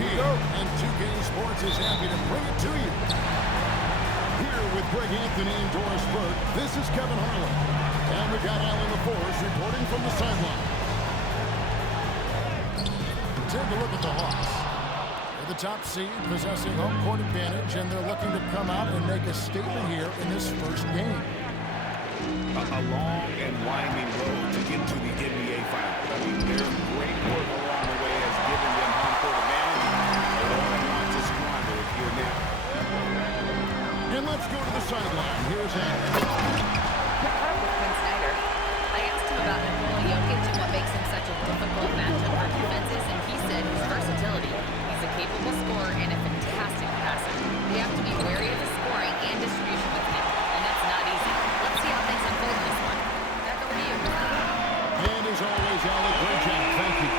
here, and 2K Sports is happy to bring it to you. Here with Greg Anthony and Doris Burke, this is Kevin Harlan. And we got Alan LaForce reporting from the sideline. Take a look at the Hawks. They're the top seed, possessing home court advantage, and they're looking to come out and make a statement here in this first game. A long and winding road to get to the NBA Finals. I mean, their great work along the way has given them home court advantage. They don't want to squander it here now. And let's go to the sideline. Here's Andy. With Quinn Snyder. I asked him about Nikola Jokic and what makes him such a difficult matchup for defenses, and he said his versatility. He's a capable scorer and a fantastic passer. We have to be wary of his scoring and distribution with him, and that's not easy. Let's see how things unfold in this one. Back over to you. And as always, Alec, great job. Thank you.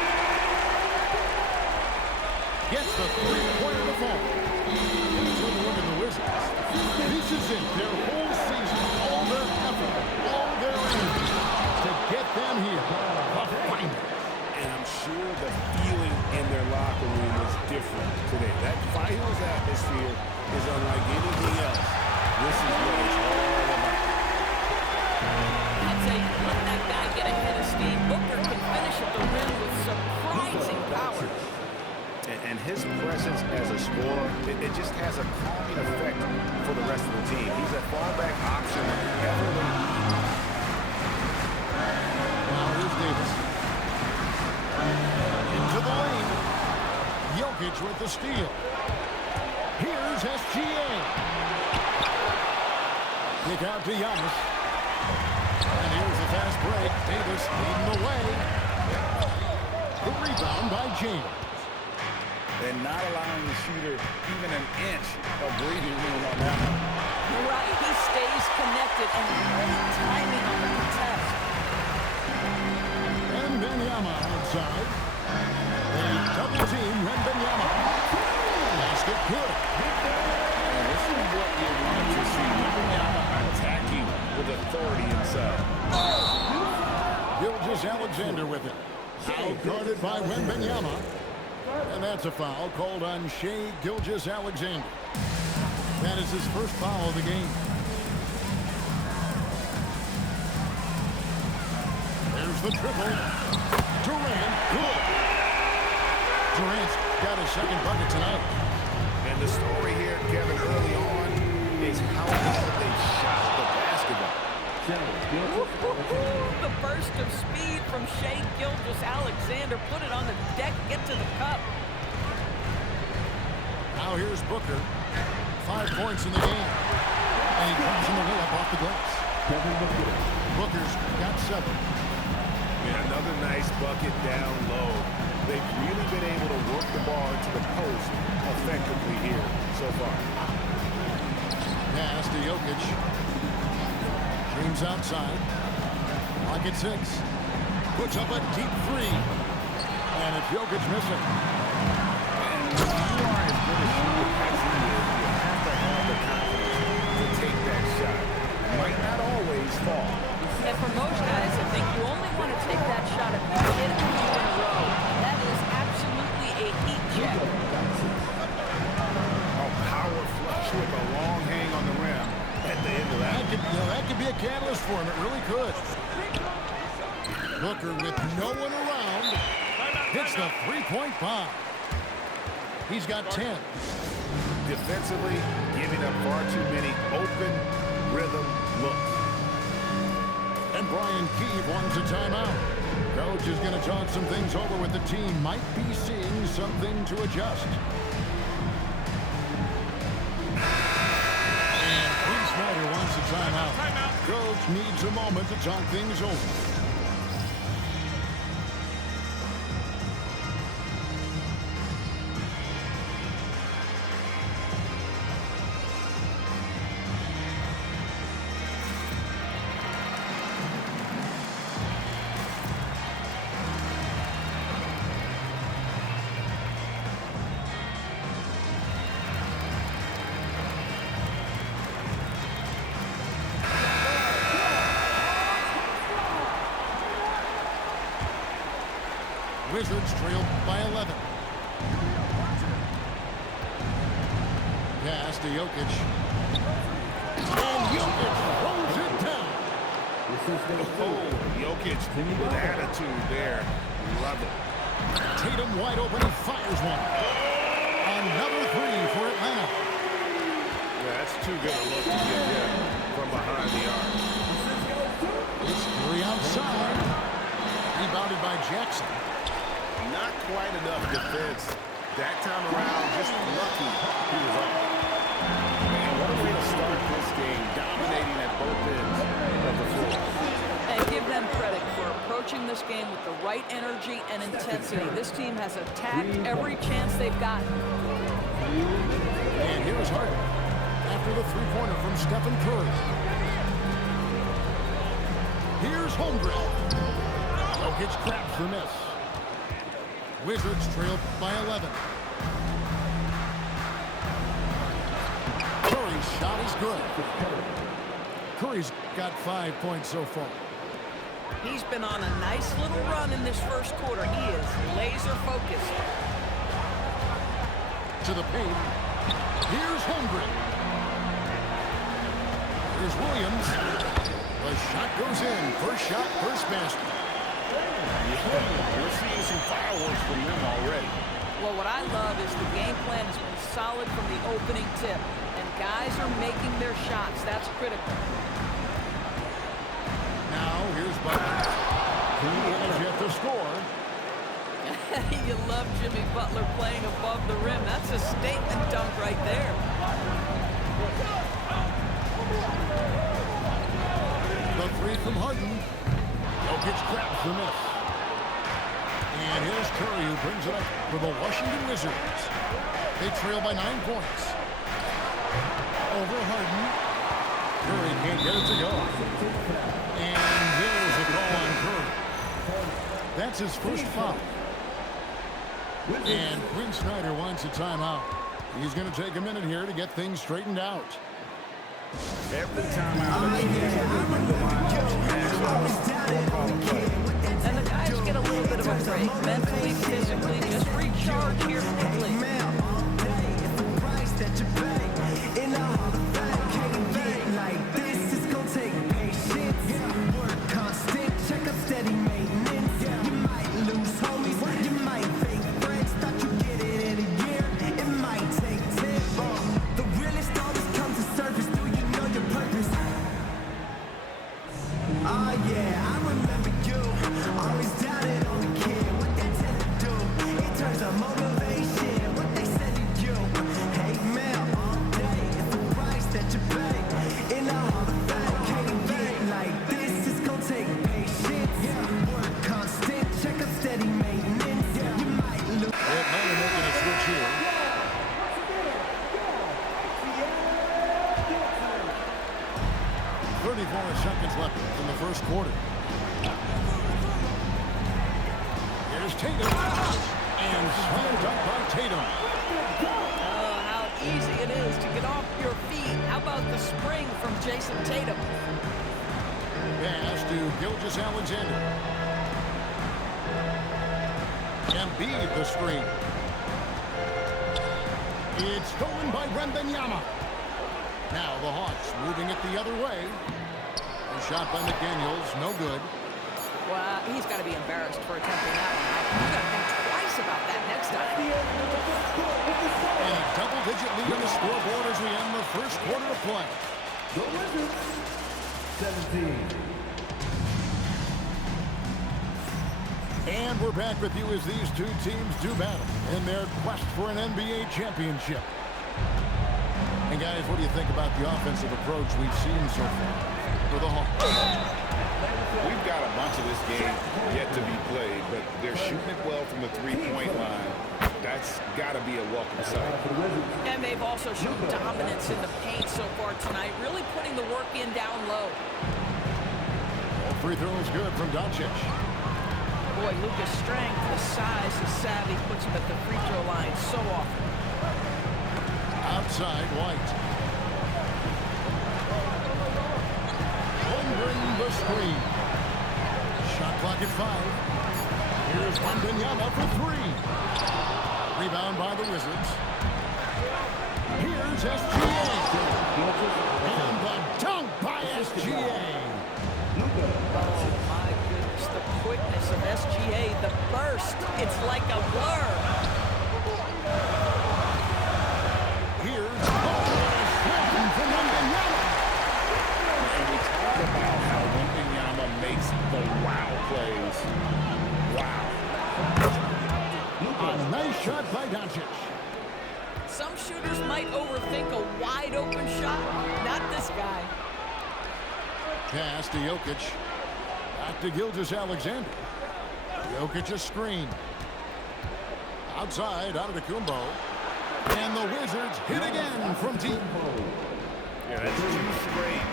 Gets the three-pointer to fall. Let's take a look at the Wizards. This is it. Their whole season, all their effort, all their energy to get them here. The final. And I'm sure the feeling in their locker room was different today. That finals atmosphere is unlike anything else. This is what it's all about. I'll tell you, let that guy get ahead of steam. Booker can finish at the rim with surprising power. And his presence as a scorer, it just has a calming effect for the rest of the team. He's a fallback option whenever they need. Now here's Davis. Into the lane. Jokic with the steal. Here's SGA. Kick out to Giannis. And here's the fast break. Davis leading the way. The rebound by James. And not allowing the shooter even an inch of breathing room on that one. You're right. He stays connected and great timing on the contest. And Benyama outside. They double team Benyama. Basket good. And this is what you want to see. Benyama attacking with authority inside. Gilgeous-Alexander with it. Out guarded by Wembanyama. And that's a foul called on Shai Gilgeous-Alexander. That is his first foul of the game. There's the triple. Durant, good. Durant's got his second bucket tonight. And the story here, Kevin, early on is how well they shot the basketball. The burst of speed from Shai Gilgeous-Alexander. Put it on the deck, get to the cup. Now here's Booker. 5 points in the game. And he comes in the way up off the glass. Booker's got 7. And another nice bucket down low. They've really been able to work the ball into the post effectively here so far. Pass to Jokic. James outside. Clock at 6. Puts up a deep 3. And it's Jokic missing. And if you are as good a shooter as he is, you have to have the confidence to take that shot. Might not always fall. And for most guys, I think you only want to take that shot if you hit it in a row. That is absolutely a heat check. A power flush with a long hang on the rim at the end of that. That could be a catalyst for him. It really could. Booker with no one around hits the three-point bomb. He's got 10. Defensively, giving up far too many open rhythm looks. And Brian Keefe wants a timeout. Coach is going to talk some things over with the team. Might be seeing something to adjust. And Quinn Snyder wants a timeout. Coach needs a moment to talk things over. Wizards trail by 11. pass to Jokic. And Jokic throws it down. Oh, Jokic with attitude there. Love it. Tatum wide open and fires one. Another three for Atlanta. Yeah, that's too good a look to get there from behind the arc. It's Curry outside. Rebounded by Jackson. Not quite enough defense. That time around, just lucky he was off. Man, what a way to start this game, dominating at both ends of the floor. And give them credit for approaching this game with the right energy and intensity. This team has attacked every chance they've gotten. And here's Harden after the three-pointer from Stephen Curry. Here's Holmgren. Jokic grabs the miss. Wizards trail by 11. Curry's shot is good. Curry's got 5 points so far. He's been on a nice little run in this first quarter. He is laser focused. To the paint. Here's Holmgren. Here's Williams. The shot goes in. First shot, first basket. We're seeing some fireworks from them already. Well, what I love is the game plan has been solid from the opening tip. And guys are making their shots. That's critical. Now, here's Butler. He has yet to score. You love Jimmy Butler playing above the rim. That's a statement dunk right there. The three from Harden. Jokic grabs the miss. And here's Curry who brings it up for the Washington Wizards. They trail by 9 points. Over Harden. Curry can't get it to go. And there's a call on Curry. That's his first foul. And Quinn Snyder wants a timeout. He's going to take a minute here to get things straightened out. Every time out of the And the guys get a little bit of a break, mentally, physically, just recharge here quickly. Seconds left in the first quarter. Here's Tatum. And slam dunk by Tatum. Oh, how easy it is to get off your feet. How about the spring from Jason Tatum? Pass to Gilgeous-Alexander. Embiid the screen. It's stolen by Wembanyama. Now the Hawks moving it the other way. A shot by McDaniels, no good. Well, he's got to be embarrassed for attempting that one. He's got to think twice about that next time. And a double-digit lead on the scoreboard as we end the first quarter of play. The Wizards, 17. And we're back with you as these two teams do battle in their quest for an NBA championship. And guys, what do you think about the offensive approach we've seen so far for the Hawks? We've got a bunch of this game yet to be played, but they're shooting it well from the three-point line. That's got to be a welcome sight. And they've also shown dominance in the paint so far tonight, really putting the work in down low. All free throws good from Doncic. Boy, Lucas' strength, the size, the savvy puts him at the free throw line so often. Outside, White. Holmgren the screen. Shot clock at 5. Here's Wembanyama for 3. Rebound by the Wizards. Here's SGA. And the dunk by SGA. Oh, my goodness. The quickness of SGA, the burst. It's like a blur. Here's slam from Wembanyama. And we talk about how Wembanyama makes the wow plays. Wow. A nice shot by Doncic. Some shooters might overthink a wide open shot. Not this guy. Pass to Jokic. Back to Gilgeous-Alexander. Jokic's screen. Outside, out of the Kumbo. And the Wizards hit again from deep. Yeah, that's 2 straight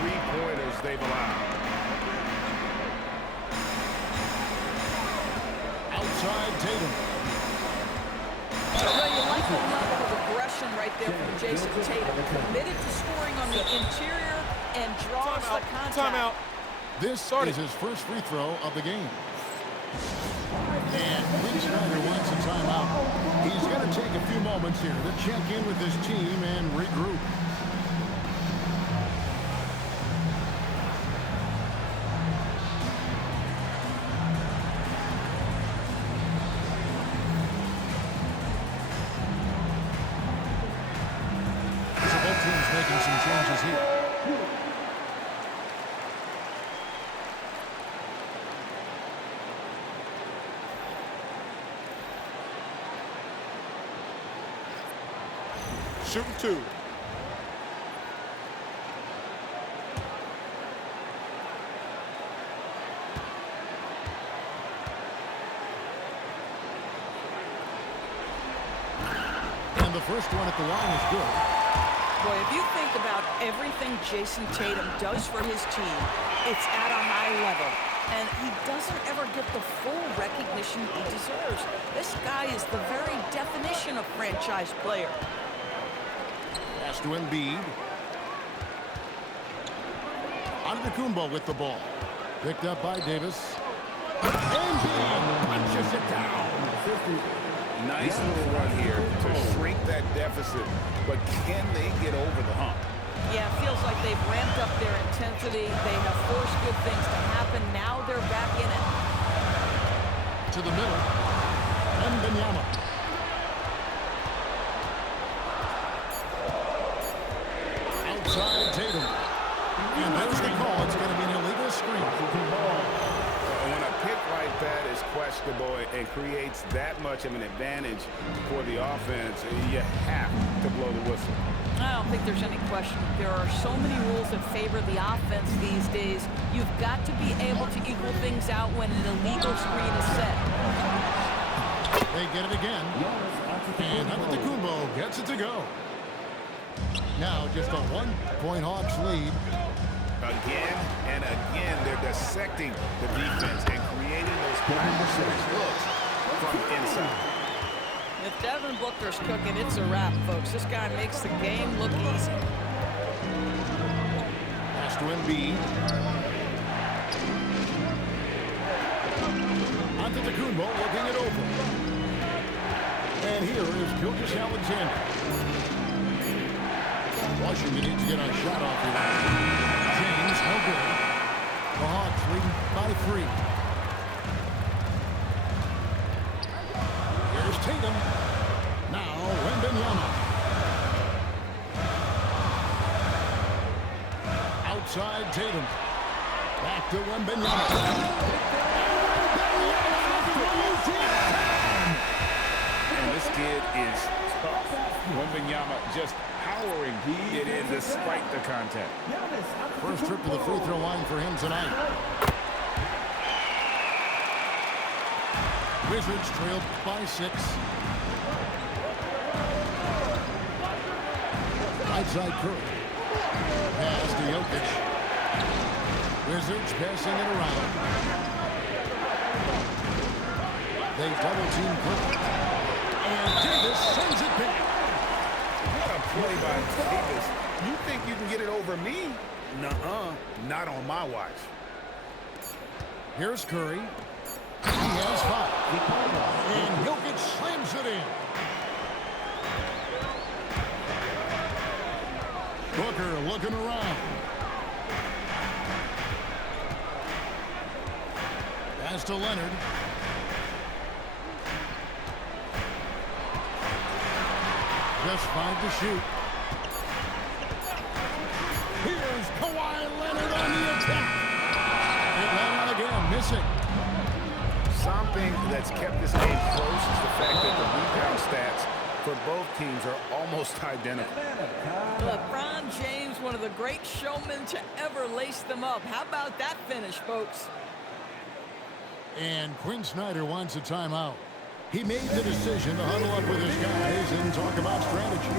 three-pointers they've allowed. Outside Tatum. Well, you like the level of aggression right there from Jason Tatum. Committed to scoring on the interior and draws the contact. Timeout. This is his first free throw of the game. And Quinn Snyder wants a timeout. He's going to take a few moments here to check in with his team and regroup. So both teams making some changes here. Shooting 2. And the first one at the line is good. Boy, if you think about everything Jason Tatum does for his team, it's at a high level. And he doesn't ever get the full recognition he deserves. This guy is the very definition of franchise player. Pass to Embiid. Antetokounmpo with the ball. Picked up by Davis. Embiid punches it down. Nice move run here to shrink that deficit, but can they get over the hump? Yeah, it feels like they've ramped up their intensity. They have forced good things to happen. Now they're back in it. To the middle. Wembanyama. Outside Tatum. And there's the call. It's going to be an illegal screen. When a pick like that is questionable and creates that much of an advantage for the offense, you have to blow the whistle. I don't think there's any question. There are so many rules that favor the offense these days. You've got to be able to equal things out when an illegal screen is set. They get it again. And Antetokounmpo gets it to go. Now just a 1-point Hawks lead. Again and again, they're dissecting the defense and creating those practice looks from inside. If Devin Booker's cooking, it's a wrap, folks. This guy makes the game look easy. Pass to Embiid. Antetokounmpo looking it over. And here is Gilgeous-Alexander. Washington needs to get a shot off here. James, no good. The Hawks leading by 3. Here's Tatum. Now Wembanyama. Outside Tatum. Back to Wembanyama. And this kid is tough. Wembanyama just powering it in despite the contact. First trip to the free throw line for him tonight. Wizards trailed by 6. Right side Curry. Pass to Jokic. Wizards passing it around. They double team Curry. And Davis sends it back. What a play by Davis. You think you can get it over me? Nuh-uh. Not on my watch. Here's Curry. He has 5. And Jokic slams it in. Booker looking around. Pass to Leonard. Just 5 to shoot. Here's Kawhi Leonard on the attack. It went out again, missing. Something that's kept this game close is the fact that the rebound stats for both teams are almost identical. LeBron James, one of the great showmen to ever lace them up. How about that finish, folks? And Quinn Snyder wants a timeout. He made the decision to huddle up with his guys and talk about strategy.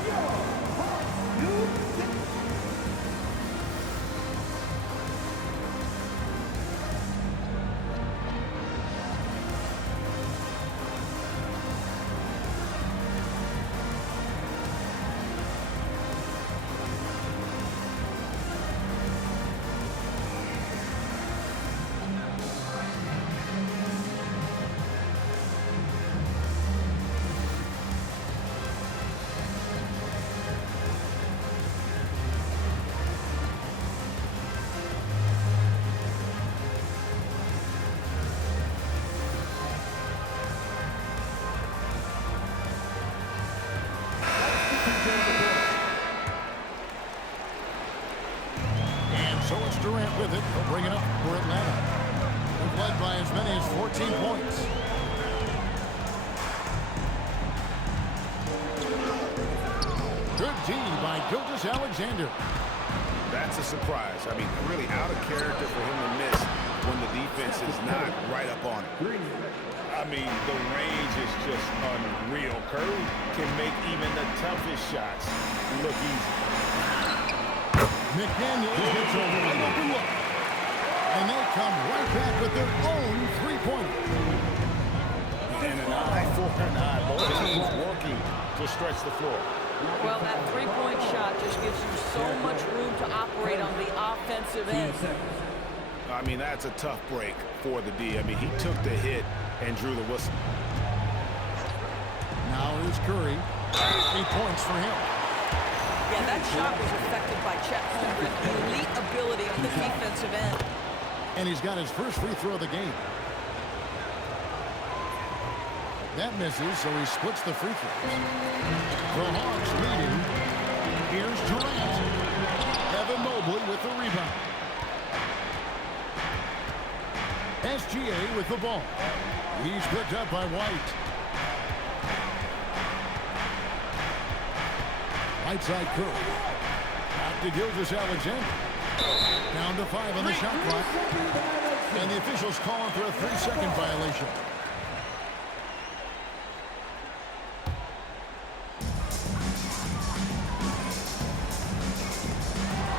And so it's Durant with it. He'll bring it up for Atlanta. They've led by as many as 14 points. Good D by Gilgeous-Alexander. That's a surprise. I mean, really out of character for him to miss when the defense is not right up on it. I mean, the range is just unreal. Curry can make even the toughest shots look easy. McDaniels gets a wide open look. And they come right back with their own three-pointer. And an eye for an eye. Both teams working to stretch the floor. Well, that three-point shot just gives you so much room to operate on the offensive end. I mean, that's a tough break for the D. I mean, he took the hit and drew the whistle. Now here's Curry. 8 points for him. Yeah, that shot was affected by Chet Holmgren, elite ability on the defensive end. And he's got his first free throw of the game. That misses, so he splits the free throws. The Hawks leading. Here's Durant. Evan Mobley with the rebound. SGA with the ball. He's picked up by White. Right side Curry. Back to Gilgeous-Alexander. Down to 5 on the shot clock. And the officials calling for a 3-second violation.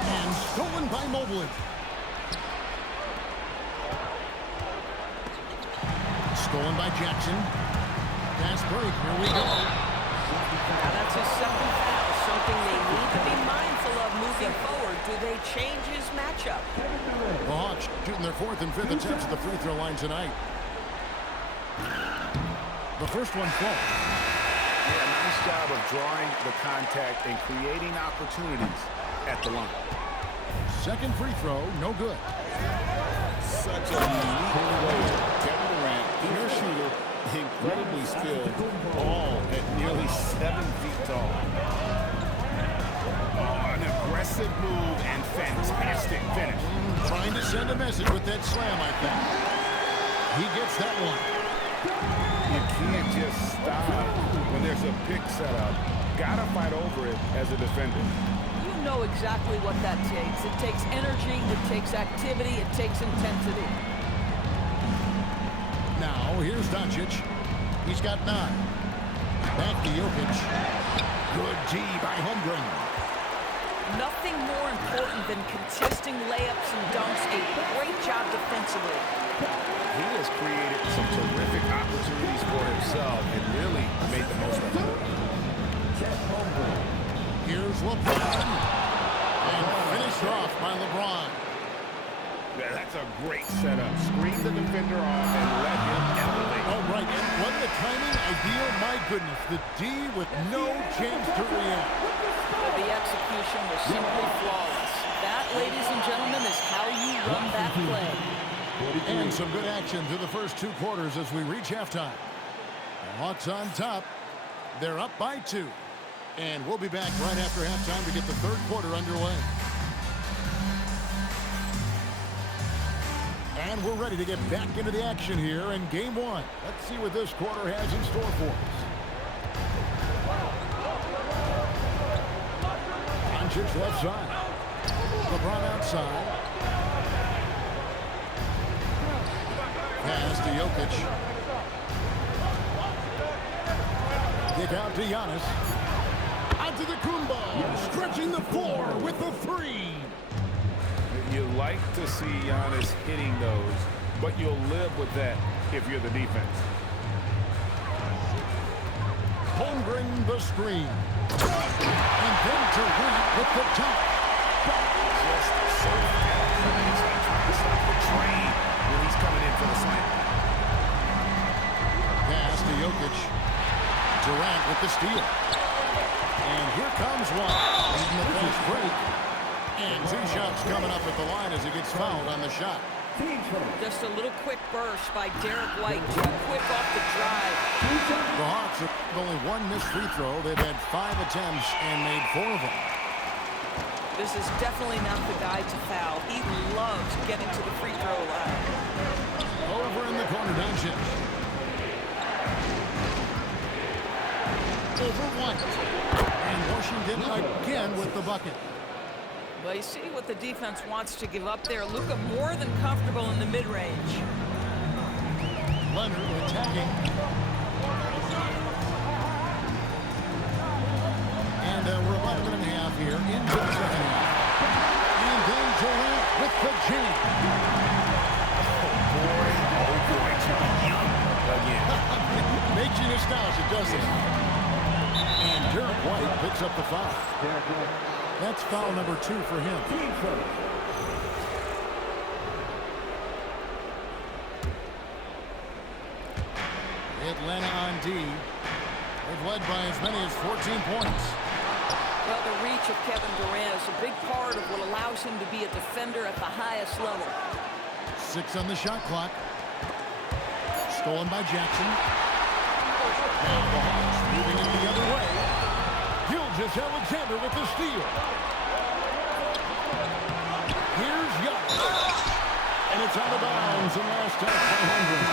And stolen by Mobley. Stolen by Jackson. Fast break. Here we go. Now that's his second foul, something they need to be mindful of moving forward. Do they change his matchup? The Hawks shooting their 4th and 5th attempts at the free throw line tonight. The first one falls. Yeah, nice job of drawing the contact and creating opportunities at the line. Second free throw, no good. Such a unique player. Kevin Durant, pure shooter, incredibly skilled, all at nearly 7 feet tall. Oh, an aggressive move and fantastic finish. Trying to send a message with that slam, I think. He gets that one. You can't just stop when there's a pick set up. Gotta fight over it as a defender. You know exactly what that takes. It takes energy, it takes activity, it takes intensity. Now, here's Doncic. He's got 9. Back to Jokic. Good D by Holmgren. Nothing more important than contesting layups and dunks. A great job defensively. He has created some terrific opportunities for himself and really made the most of it. Here's LeBron. And finished off by LeBron. Yeah, that's a great setup. Screen the defender off and let him elevate. All right, and wasn't the timing ideal? My goodness, the D with no chance to react. The execution was simply flawless. That, ladies and gentlemen, is how you run that play. And some good action through the first 2 quarters as we reach halftime. The Hawks on top. They're up by 2. And we'll be back right after halftime to get the 3rd quarter underway. And we're ready to get back into the action here in game 1. Let's see what this quarter has in store for us. Doncic left side. LeBron outside. Pass to Jokic. Kick out to Giannis. Onto the Kumbo. Stretching the floor with the 3. You like to see Giannis hitting those, but you'll live with that if you're the defense. Holmgren the screen. And then Durant with the top. Just so fast. He's like trying to stop the train when he's coming in for the slam. Pass to Jokic. Durant with the steal. And here comes one. Leading the fast break. And 2 shots coming up at the line as he gets fouled on the shot. Just a little quick burst by Derek White. Too quick off the drive. The Hawks have only 1 missed free throw. They've had 5 attempts and made 4 of them. This is definitely not the guy to foul. He loves getting to the free throw line. Over in the corner, Doncic. Over White. And Washington again with the bucket. Well, you see what the defense wants to give up there. Luka more than comfortable in the mid-range. Leonard attacking. And we're about a minute and a half here into the second half. And then Durant with the jam. Oh boy, to be young again. Makes you nostalgic, doesn't it? And Derek White picks up the foul. That's foul number 2 for him. Atlanta on D. They've led by as many as 14 points. Well, the reach of Kevin Durant is a big part of what allows him to be a defender at the highest level. 6 on the shot clock. Stolen by Jackson. And the Hawks moving it the other way. Gilgeous-Alexander with the steal. Here's Giannis. And it's out of bounds and last touch by Holmgren.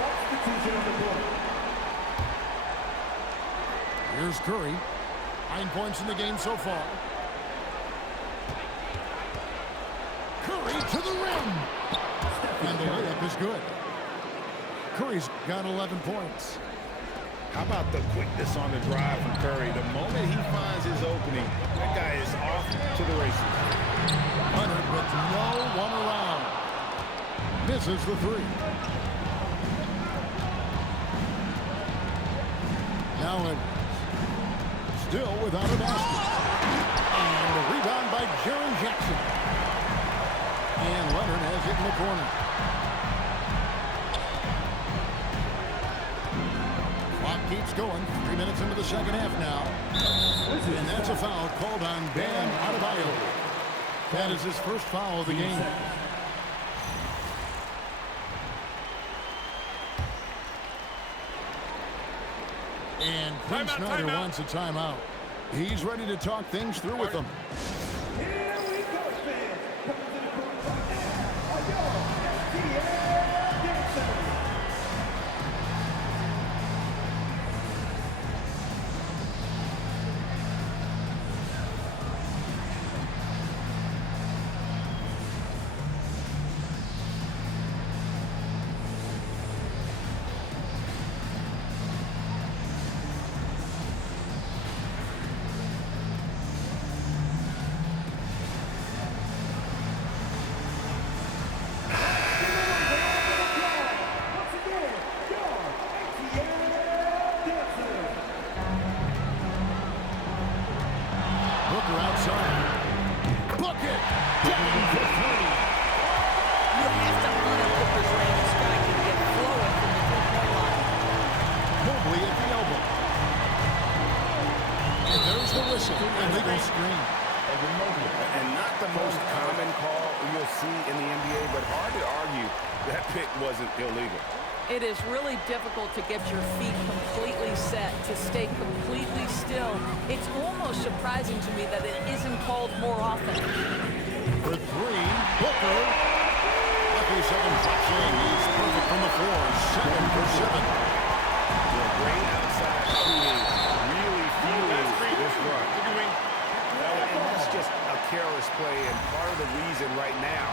Substitution on the board. Here's Curry. 9 points in the game so far. Curry to the rim. And the layup is good. Curry's got 11 points. How about the quickness on the drive from Curry? The moment he finds his opening, that guy is off to the races. Leonard with no one around. Misses the 3. Now Edwards. Still without a basket. And a rebound by Jaren Jackson. And Leonard has it in the corner. Clock keeps going. 3 minutes into the second half now. And that's a foul called on Bam Adebayo. That is his first foul of the game. And Quinn Snyder wants a timeout. He's ready to talk things through with them. Here we go, fans. Coming to the court right now. Are your FTL dancers? illegal screen. And not the most common call you'll see in the NBA, but hard to argue that pick wasn't illegal. It is really difficult to get your feet completely set, to stay completely still. It's almost surprising to me that it isn't called more often. For three, Booker. Lucky 7 drops in. He's perfect from the floor. 7 for 7. Great outside shooting, really fueling this run. And that's just a careless play, and part of the reason right now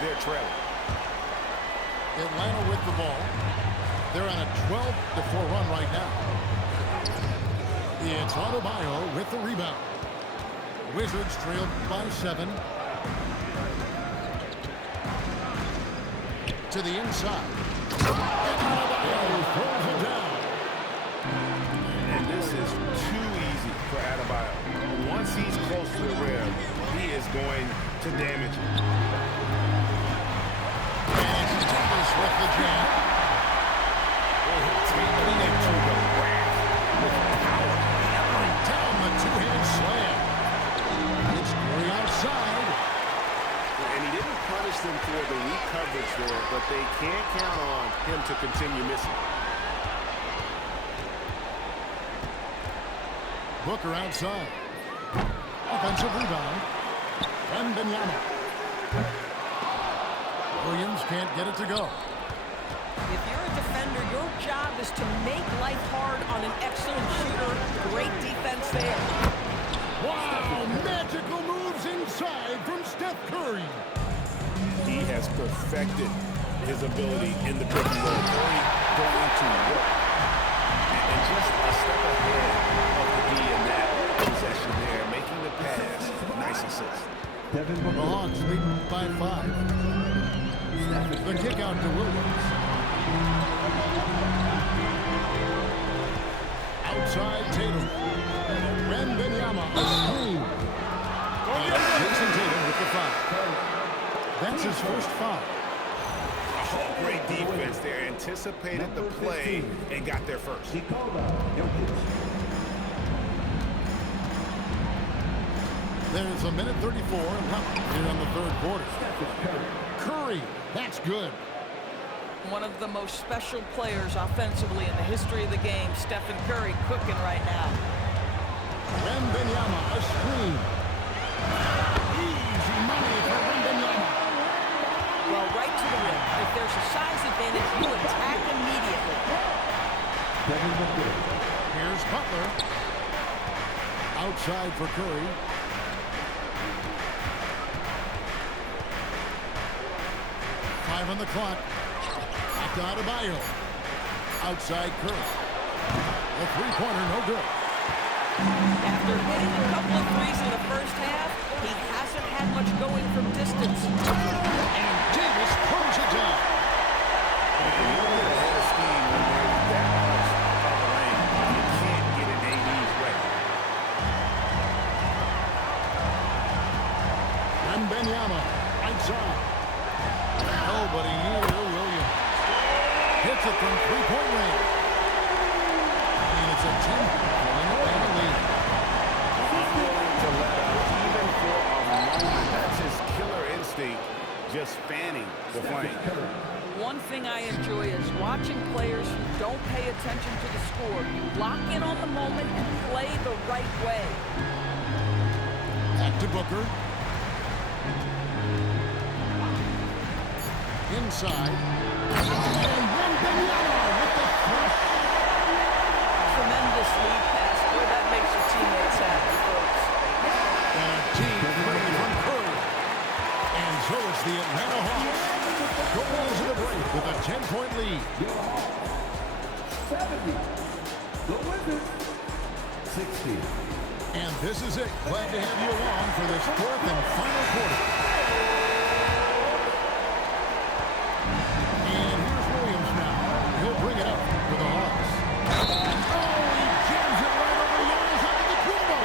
they're trailing. Atlanta with the ball. They're on a 12-4 run right now. It's Adebayo with the rebound. Wizards trailed by 7. To the inside. And Adebayo throws it down. And this is too easy for Adebayo. Once he's close to the rim, he is going to damage it. And Davis with the jam. Taking it to the rack with power. Hammering down the two-hand slam. It's Curry outside. And he didn't punish them for the weak coverage there, but they can't count on him to continue missing. Booker outside. Offensive rebound. Wembanyama. Williams can't get it to go. If you're a defender, your job is to make life hard on an excellent shooter. Great defense there. Wow, magical moves inside from Steph Curry. He has perfected his ability in the pick and roll. Curry going to work. And just a step ahead of the D in that possession there, making the pass. Nice assist. The Hawks leading by 5. The kick out to Williams. Outside Tatum. Wembanyama a screen. And Jason Tatum with the foul. That's his first foul. Oh, great defense there. Anticipated the play and got there first. There's a minute 34 left here in the third quarter. Curry, that's good. One of the most special players offensively in the history of the game, Stephen Curry, cooking right now. Wembanyama a screen. Easy money for Wembanyama. Well, right to the rim. If there's a size advantage, you attack immediately. Here's Butler. Outside for Curry. Five on the clock. Back to Adebayo. Outside Curry. The three-pointer, no good. After hitting a couple of threes in the first half, he hasn't had much going from distance. And Davis throws it down. You don't get ahead of steam when there's that much of the lane. You can't get an AD's way. Wembanyama outside. Nobody near Williams. Hits it from three-point range. And it's a 10-point Atlanta lead. Willing to let up even for a moment. That's his killer instinct, just fanning the flame. One thing I enjoy is watching players who don't pay attention to the score. You lock in on the moment and play the right way. Back to Booker. Inside. And Wembanyama with the flush. Tremendous lead pass. Boy, that makes your teammates happy, folks. And a team three from Curry. And so it's the Atlanta Hawks going into the break with a 10-point lead. 70. The Wizards, 60. And this is it. Glad to have you along for this fourth and final quarter. And here's Williams now. He'll bring it up for the Hawks. Oh, he jams it right over Giannis under the Kumbo.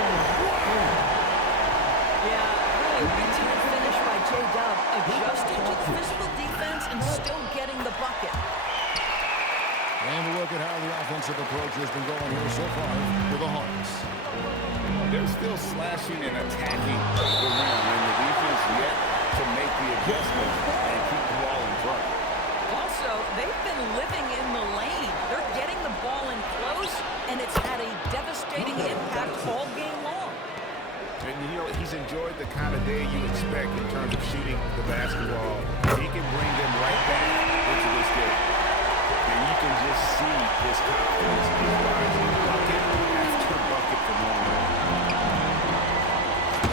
Yeah, really a routine finish by J-Dub, adjusting to the physical defense and still getting the bucket. And a look at how the offensive approach has been going here so far for the Hawks. There's still slashing and attacking the rim, and the defense yet to make the adjustment and keep the ball in front. Also, they've been living in the lane. They're getting the ball in close, and it's had a devastating impact all game long. And, you know, he's enjoyed the kind of day you expect in terms of shooting the basketball. He can bring them right back into this game. And you can just see his confidence is rising bucket after bucket from long range.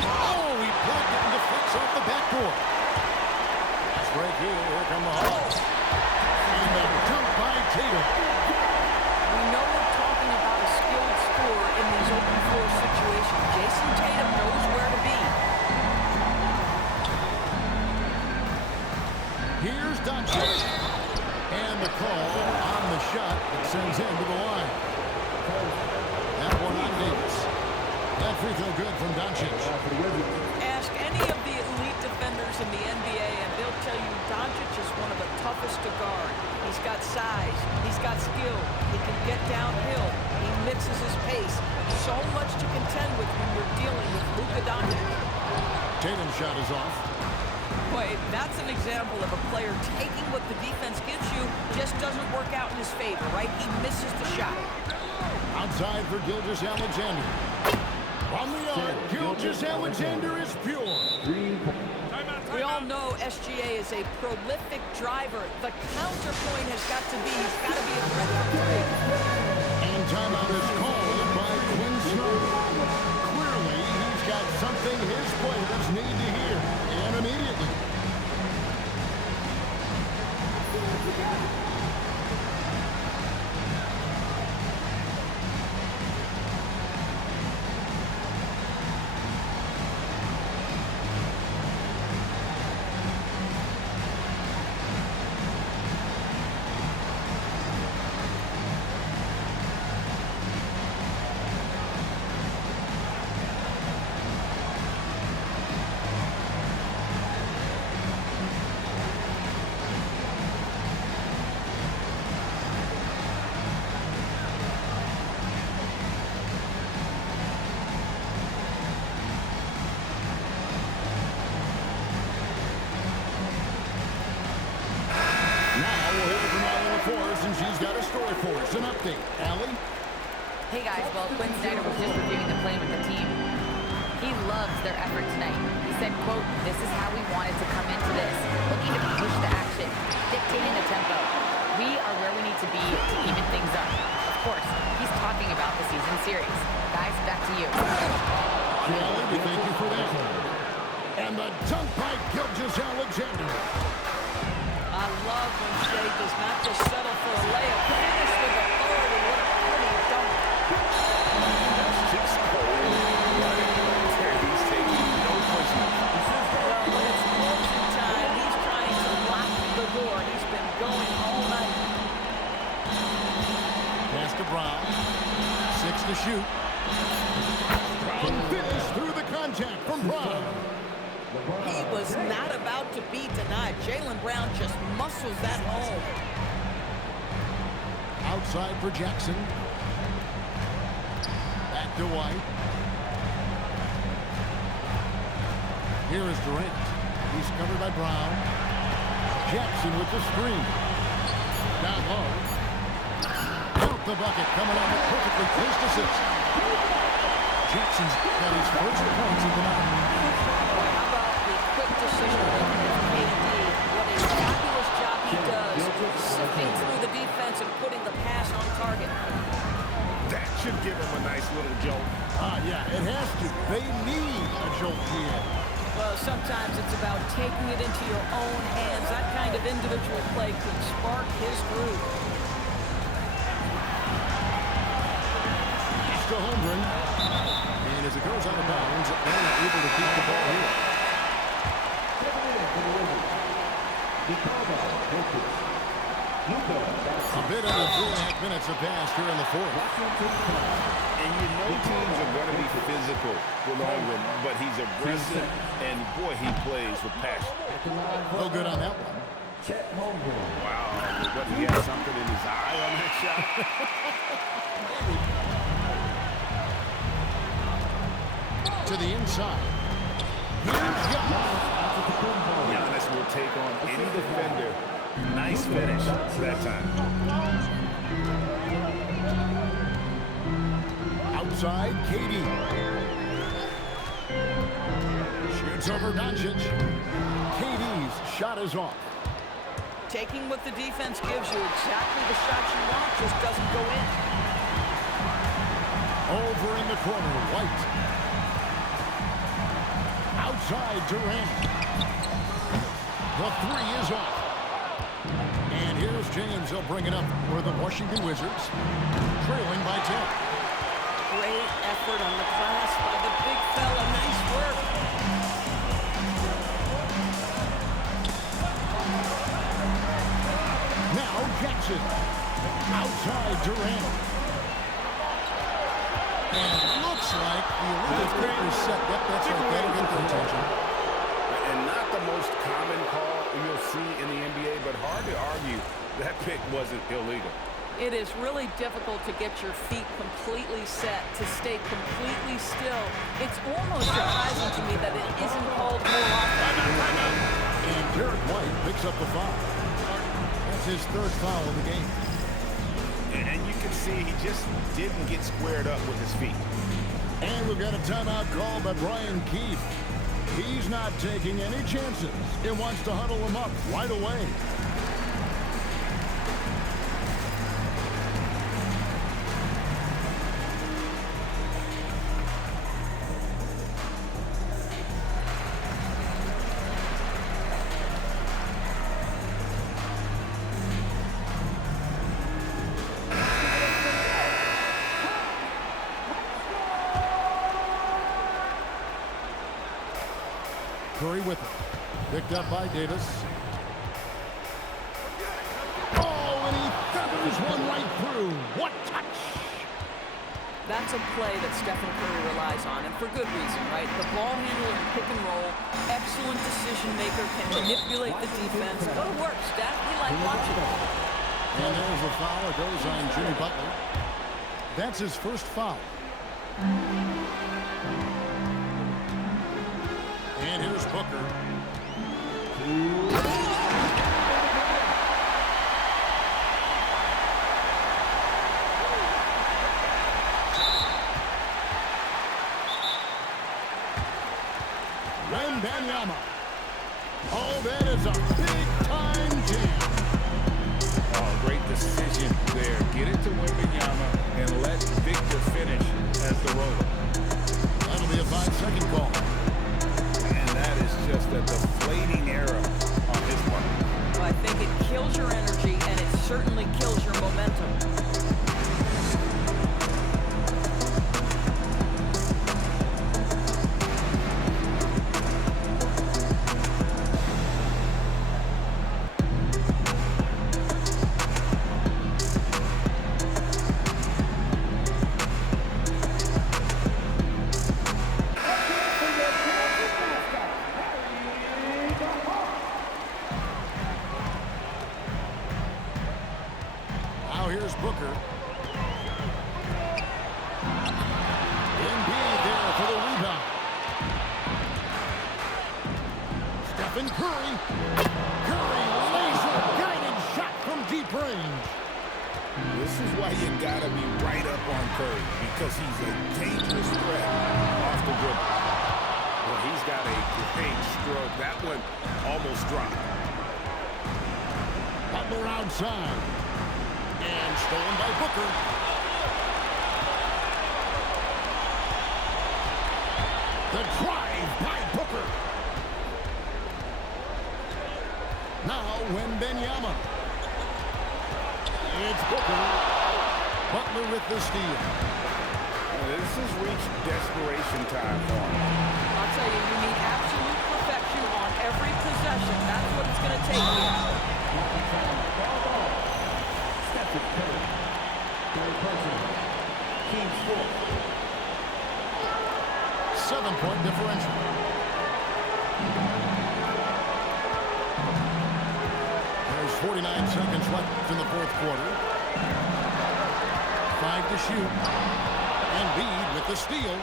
Oh, he blocked it and deflects off the backboard. That's right here. Here come the Hawks. And the jump by Tatum. We know we're talking about a skilled scorer in these open floor situations. Jason Tatum knows where to be. Here's Doncic. And the call on the shot that sends him to the line. That one on Davis. That free throw good from Doncic. Ask any of the elite defenders in the NBA, and they'll tell you Doncic is one of the toughest to guard. He's got size. He's got skill. He can get downhill. He mixes his pace. So much to contend with when you're dealing with Luka Doncic. Tatum's shot is off. Boy, that's an example of a player taking what the defense gives you, just doesn't work out in his favor, right? He misses the shot. Outside for Gilgeous-Alexander. From the arc, Gilgeous-Alexander is pure. We all know SGA is a prolific driver. The counterpoint has got to be, he's got to be a threat from three. And timeout is called by Quinn Snyder. Clearly, he's got something his players need to hear, and immediately. She's got a story for us, an update. Allie? Hey guys, well, Quinn Snyder was just reviewing the play with the team. He loves their effort tonight. He said, quote, "This is how we wanted to come into this, looking to push the action, dictating the tempo. We are where we need to be to even things up." Of course, he's talking about the season series. Guys, back to you. Allie, we thank you for that. And the dunk by Gilgeous-Alexander. I love when Shea does not just settle for a layup. Finish with authority. What a pretty dunk. That's just cold. He's taking no punishment. Well, when it's closing time, he's trying to lock the door. He's been going all night. Pass to Brown. 6 to shoot. Brown finished through the contact from Brown. He was not about to be denied. Jaylen Brown just muscles that home. Outside for Jackson. Back to White. Here is Durant. He's covered by Brown. Jackson with the screen. Down low. Out the bucket. Coming up with perfectly placed assist. Jackson's got his first points of the night. Decision making of KD. What a fabulous job he does, sifting through the defense and putting the pass on target. That should give him a nice little jolt. Yeah, it has to. They need a jolt here. Well, sometimes it's about taking it into your own hands. That kind of individual play can spark his groove. It's to Holmgren. And as it goes out of bounds, Atlanta able to keep the ball here. A bit under 3.5 minutes have passed here in the fourth. And you know teams are going to be physical with Holmgren, but he's aggressive, and boy, he plays with passion. No good on that one. Wow, but he had something in his eye on that shot. to the inside. Here's Giannis. Giannis will take on any defender. Nice finish that time. Outside, KD. Shoots over Doncic. KD's shot is off. Taking what the defense gives you, exactly the shot you want, just doesn't go in. Over in the corner, White. Outside, Durant. The three is off. And here's James. He'll bring it up for the Washington Wizards, trailing by 10. Great effort on the glass by the big fella. Nice work. Now Jackson. Outside Durant. And it looks like the Olympic Clippers set. Yep, that's right. That'll get their attention. And not the most common call you'll see in the NBA, but hard to argue that pick wasn't illegal. It is really difficult to get your feet completely set, to stay completely still. It's almost surprising to me that it isn't called more often. And Derek White picks up the foul. That's his third foul of the game. And you can see he just didn't get squared up with his feet. And we've got a timeout call by Brian Keefe. He's not taking any chances. He wants to huddle him up right away. Curry with it. Picked up by Davis. Oh, and he feathers one right through. What touch! That's a play that Stephen Curry relies on, and for good reason, right? The ball handler in pick and roll, excellent decision maker, can manipulate the defense. Go to work, Steph. We like watching it. And there's a foul. It goes on Jimmy Butler. That's his first foul. And here's Booker. Wembanyama. Oh, that is a big-time jam. Oh, great decision there. Get it to Wembanyama and let Victor finish as the roller. That'll be a 5-second call. And that is just a deflating error on his part. Well, I think it kills your energy, and it certainly kills your momentum. Now here's Booker. Embiid there for the rebound. Stephen Curry. Curry, laser-guided shot from deep range. This is why you gotta be right up on Curry, because he's a dangerous threat off the dribble. Well, he's got a great stroke. That one almost dropped. Butler outside. And stolen by Booker. The drive by Booker. Now Wembanyama. It's Booker. Butler with the steal. This has reached desperation time for him. I'll tell you, you need absolute perfection on every possession. That's what it's going to take here. Team four. 7-point differential. There's 49 seconds left in the fourth quarter. 5 to shoot. Embiid with the steal.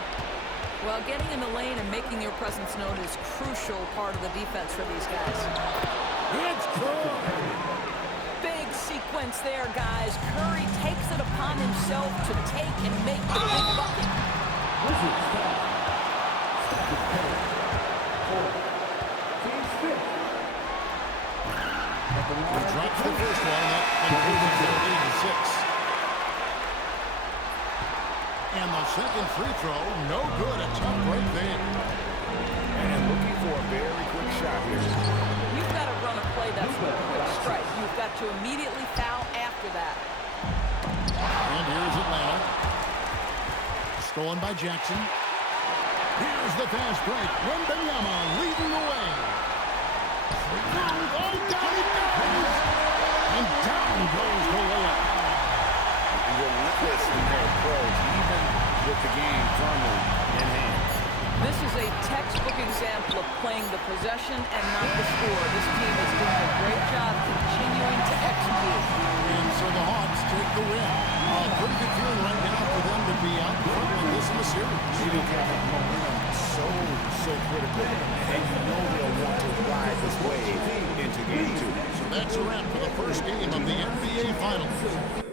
Well, getting in the lane and making your presence known is crucial part of the defense for these guys. It's good. Big sequence there, guys. Curry takes it upon himself to take and make the big bucket. Wizards stop. Stop Curry. 4. Team's fifth. At the line. He drops the first one. That concludes their lead to 6. And the second free throw, no good. A tough break there. And looking for a very quick shot here. You've got to run a play that's a quick strike. You've got to immediately foul after that. And here's Atlanta. Stolen by Jackson. Here's the fast break. Wembanyama leading the way. Oh, down it goes. And down goes the layup. Relentless in their approach, even with the game firmly in hand. This is a textbook example of playing the possession and not the score. This team is doing a great job continuing to execute. And so the Hawks take the win. Pretty good feeling right now for them to be out front in this in the series. Shooting that momentum so critical. And you know they'll want to ride this wave into game 2. So that's a wrap for the first game of the NBA Finals.